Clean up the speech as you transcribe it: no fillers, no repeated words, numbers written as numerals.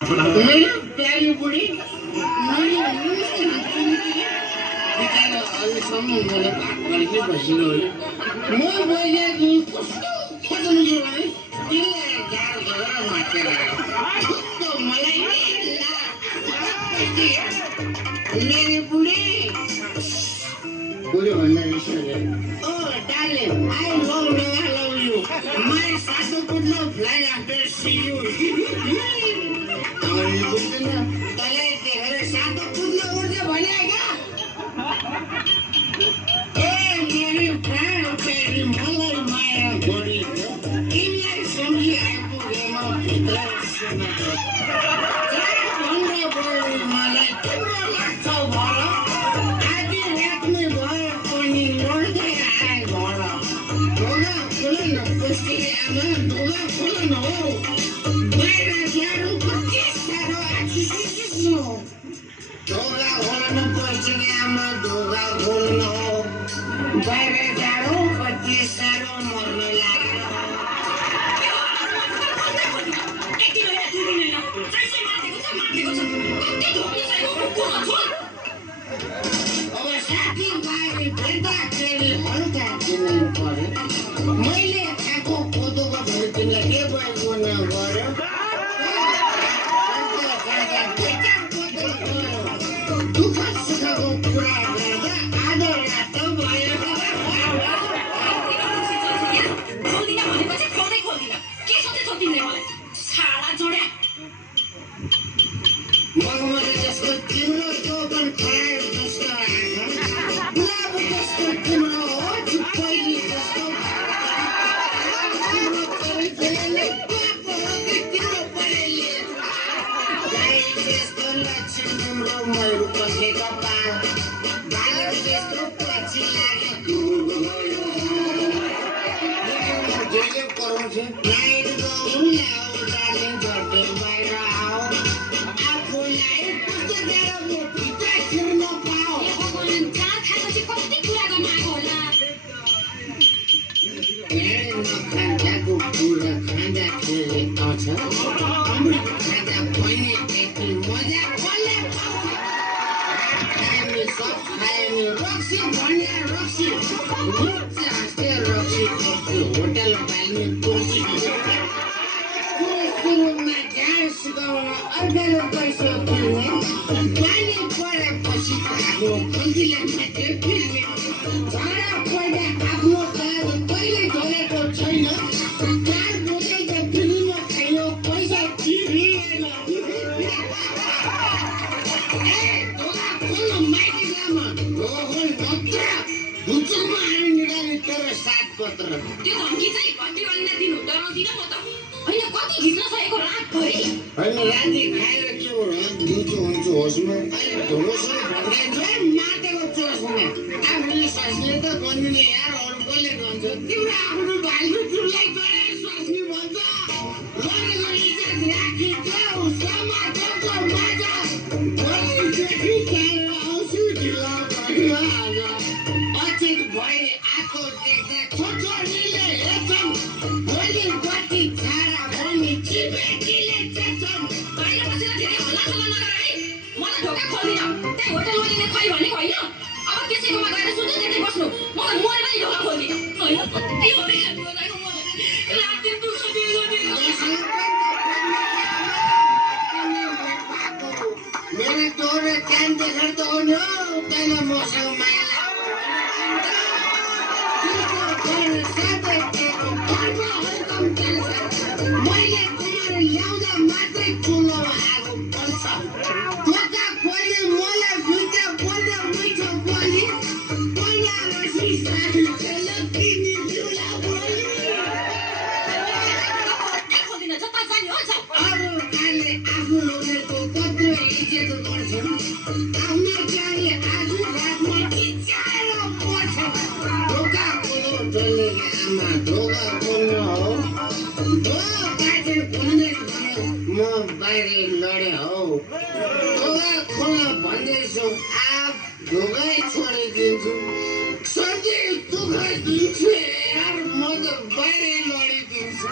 मेरो प्यारी बुढी बिचारा अहिलेसम्म मलाई भात गरेकै बसिरह्यो म बहिनी कस्तो खोज्नु भने तिमीलाई गाह्रो गरेर माथेर आयो मलाई मेरी बुढी बुढी भन्दा रिसायो oh darling I love you my सासु could not fly after see you बुझ्दैन तँलाई देखेर सातो कुद्न उड्छ भने क्या ए मेरी प्राण प्यारी मलाई माया गरेको तिमीलाई सम्झी आइपुगेमा भित्र मलाई तिम्रो लाग्छ भर आधी रातमै भए पनि लड्दै आए घर ढोगा खुल न पुष्टि आमा ढोगा खुल न हो बाहिर जाडो कति साह्रो आछिसिसिसो ढोगा खोल्न पुष्टि आमा ढोगा खोल्न हो बाहिर जाडो कति साह्रो मर्न लाग्यो अब साथी भाइ भेट्दाखेरि हल्का किन्नु पर्यो मैले खाएको कोदोको झोल तिमीलाई के गर्नु गर्यो दुःख सुखको कुरा गर्दा आधा रात भयो मगमरे जस्तो तिम्रो जोबन खरायो जस्तो गुलाब जस्तो तिम्रो होठ पहिली जस्तो तिम्रो चरित्रले पाप हो कि तिम्रो परेले गाई जस्तो लक्षण तिम्रो मयूर पछि कपाल बालक जस्तो पछि लाग्यो जहिले कराउँछ लाइट गाउँ ल्याऊ डार्लिङ झट्टै बाहिर आऊ आफूलाई कस्तो गाह्रो म भित्र छिर्न पाऊ खाएपछि कति कुरा गर्न आएको होला नखाँदाको कुरा खाँदाखेरि आउँछ अमृत खाँदा पनि त्यति मजा कसले पाउँछ हामी सब खायौँ रक्सी भन्ने रक्सी रुच्छ हाँस्दै रक्सी खोज्छु होटल पाल्ने कुर्सी सुरुमा झाड सुकाउन अर्काले पैसा किन्ने पानी परेपछि त आफ्नो खल्तीले मात्रै फिर्ने झरा पहिला आफ्नो काज कहिले धरेको छैन कार बोतल त फ्रीमा खायो पैसा तिरिएन ढोका खोल्न माइती लामा ढोका खोल नत्र भुचुकमा हामी निकाल्ने तेरो सात पत्र त्यो धम्की चाहिँ घन्टीवालीलाई दिनु डराउँदिन म त होइन कति घिच्न सकेको रातभरि होइन राति खाएर के हो दिउँसो हुन्छु होसमा अहिले ढोलोसरी भड्काइन्छ माटेको चोसमा आफूले स्वास्नी त बन्दिन यार अरू कसले भन्छ तिम्रो आफ्नो भाइले तिमीलाई गरेर स्वास्नी भन्छ गरेको इज्जत राखिदेऊ समाजको मजा भोलिदेखि चाहेर आउँछु ढिला भयो आज अचेत भए आएको देख्दा छोटोरीले हेर्छन् भोलि कति छाडा भनी चिपेटीले चेप्छन् बाहिर बसेर धेरै हल्ला खल्ला नगर है मलाई ढोका खोल्दिन त्यही होटल वालीले खै भनेको होइन अब त्यसैकोमा गएर सुन्छ त्यतै बस्नु मलाई मरे पनि ढोका खोल्दिन होइन कति हो रे बोलाएको मलाई राति दुःख दिएको मेरो तोरे काम देखेर त हो तैँलाई मसँग माया मैले तिमीहरू ल्याउँदा मात्रै ठुलो आगो बल्छ ढोका खोल्ने मलाई भित्र बोल्दा मिठो बोली पहिलापछि साथी खेल तिमी जिउला बोली खोल्दिन जता जाने हो अरू काले आफ्नो लोनेको कत्रो इज्जत गर्छन् आफ्नो जाने आज रातमा खिचाएर पर्छ ढोका खोलो डल्ले आमा ढोका खोल्नु हो म बाहिर लडे हौ ढोका खोल्न भन्दैछु आप ढोकै छोडिदिन्छु सधैँ दुःख दिन्छु यार म त बाहिर लडिदिन्छु